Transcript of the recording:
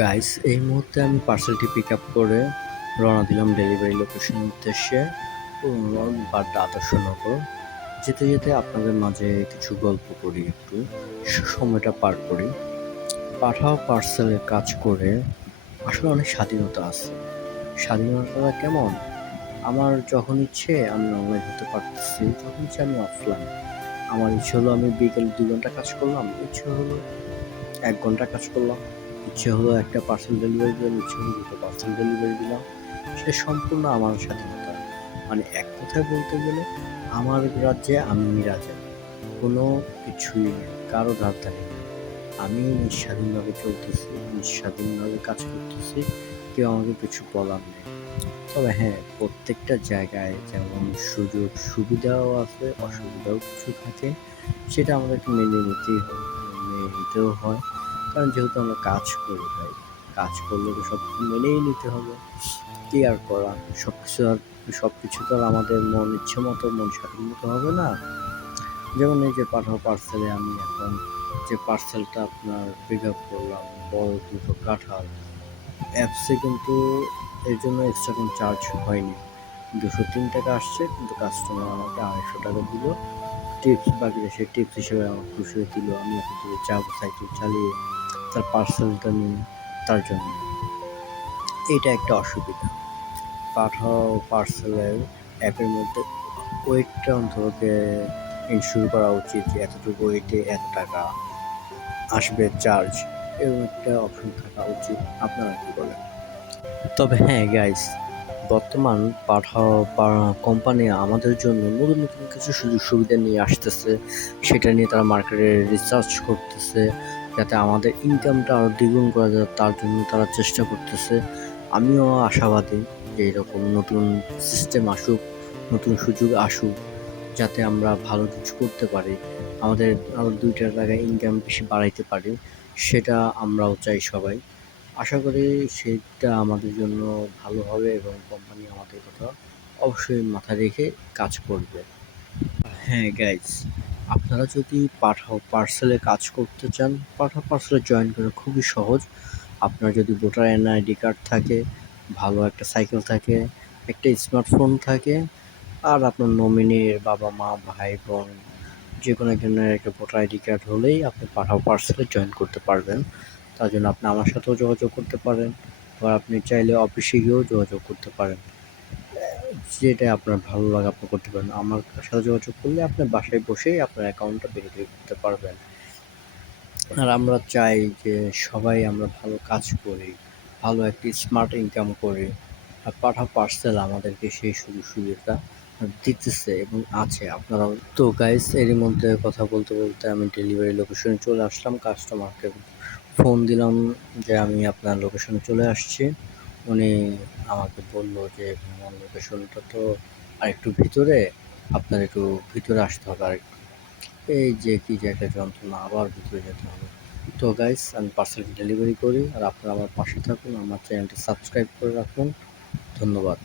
Guys, এই মুহূর্তে আমি পার্সেলটি পিক আপ করে রওনা দিলাম ডেলিভারি লোকেশনের উদ্দেশ্যে বাড্ডা আদর্শনগর। যেতে যেতে আপনাদের মাঝে কিছু গল্প করি, একটু সময়টা পার করি। পাঠাও পার্সেলের কাজ করে আসলে অনেক স্বাধীনতা আছে। স্বাধীনতাটা কেমন? আমার যখন ইচ্ছে আমি অনলাইন হতে পারতেছি, যখন ইচ্ছে আমি অফলাইন। আমার ইচ্ছে হলো আমি বিকেল 2 ঘন্টা কাজ করলাম, ইচ্ছে হলো 1 ঘন্টা কাজ করলাম, ইচ্ছে হলো একটা পার্সেল ডেলিভারি দিলাম, ইচ্ছে হলো 2টো পার্সেল ডেলিভারি দিলাম। সে সম্পূর্ণ আমার স্বাধীনতা। মানে এক কথায় বলতে গেলে আমার রাজ্যে আমি রাজা। কোনো কিছুই নেই, কারো রাজধানী নেই। আমি নিঃস্বাধীনভাবে চলতেছি, নিঃস্বাধীনভাবে কাজ করতেছি, কেউ আমাকে কিছু বলার নেই। তবে হ্যাঁ, প্রত্যেকটা জায়গায় যেমন সুযোগ সুবিধাও আছে, অসুবিধাও কিছু থাকে। সেটা আমাদেরকে মেনে নিতেই হয়, মেনে নিতেও হয়। কারণ যেহেতু আমরা কাজ করি ভাই, কাজ করলে তো সব মেনেই নিতে হবে। কি আর করা, সব কিছু তো আর আমাদের মন ইচ্ছে মতো, মন স্বাধীন মতো হবে না। যেমন এই যে পাঠাও পার্সেলে আমি এখন যে পার্সেলটা আপনার পিক আপ করলাম, বড় 2টো কাঁঠাল, অ্যাপসে কিন্তু এর জন্য এক্সট্রা কোনো চার্জ হয়নি। 203 টাকা আসছে, কিন্তু কাস্টমার আমাকে 250 টাকা দিল টিপস। বাকিটা সে টিপস হিসেবে আমার খুশি দিল। আমি এখন থেকে যাবো সাইকেল চালিয়ে তার পার্সেলটা নিয়ে, তার জন্য। এটা একটা অসুবিধা। পাঠাও পার্সেলের অ্যাপের মধ্যে ওয়েটটা অন্তত ইনশিওর করা উচিত যে এতটুকু ওয়েটে এত টাকা আসবে চার্জ, এরকম একটা অপশন থাকা উচিত। আপনারা কি বলেন? তবে হ্যাঁ গাইস, বর্তমান পাঠাও কোম্পানি আমাদের জন্য নতুন নতুন কিছু সুযোগ সুবিধা নিয়ে আসতেছে। সেটা নিয়ে তারা মার্কেটে রিসার্চ করতেছে, যাতে আমাদের ইনকামটা আরও দ্বিগুণ করা যায়, তার জন্য তারা চেষ্টা করতেছে। আমিও আশাবাদী যে এরকম নতুন সিস্টেম আসুক, নতুন সুযোগ আসুক, যাতে আমরা ভালো কিছু করতে পারি, আমাদের আরও 2টা টাকা ইনকাম বেশি বাড়াইতে পারি। সেটা আমরাও চাই সবাই। আশা করি সেটা আমাদের জন্য ভালো হবে এবং কোম্পানি আমাদের কথা অবশ্যই মাথায় রেখে কাজ করবে। হ্যাঁ গাইজ, আপনারা যদি পাঠাও পার্সেলে কাজ করতে চান, পাঠাও পার্সেলে জয়েন করা খুবই সহজ। আপনার যদি ভোটার এনআইডি কার্ড থাকে, ভালো একটা সাইকেল থাকে, একটা স্মার্টফোন থাকে, আর আপনার নমিনির বাবা মা ভাই বোন যে কোনো একজনের একটা ভোটার আইডি কার্ড হলেই আপনি পাঠাও পার্সেলে জয়েন করতে পারবেন। তার জন্য আপনি আমার সাথেও যোগাযোগ করতে পারেন, বা আপনি চাইলে অফিসে গিয়েও যোগাযোগ করতে পারেন। যেটা আপনার ভালো লাগে আপনি করতে পারেন। আমার সাথে যোগাযোগ করলে আপনি বাসায় বসেই আপনার অ্যাকাউন্টটা ভেরিফাই করতে পারবেন। আর আমরা চাই যে সবাই আমরা ভালো কাজ করি, ভালো একটি স্মার্ট ইনকাম করি। আর পাঠাও পার্সেল আমাদেরকে সেই সুযোগ সুবিধা দিতেছে এবং আছে। আপনারাও তো গাইস, এরই মধ্যে কথা বলতে বলতে আমি ডেলিভারি লোকেশনে চলে আসলাম। কাস্টমারকে ফোন দিলাম যে আমি আপনার লোকেশনে চলে আসছি। উনি আমাকে বললো যে আমার লোকেশনটা তো আরেকটু ভিতরে, আপনার একটু ভিতরে আসতে হবে আরেকটু। এই যে কি যে একটা যন্ত্রণা, আবার ভিতরে যেতে হবে। তো গাইস, আমি পার্সেলটি ডেলিভারি করি, আর আপনারা আমার পাশে থাকুন, আমার চ্যানেলটি সাবস্ক্রাইব করে রাখুন। ধন্যবাদ।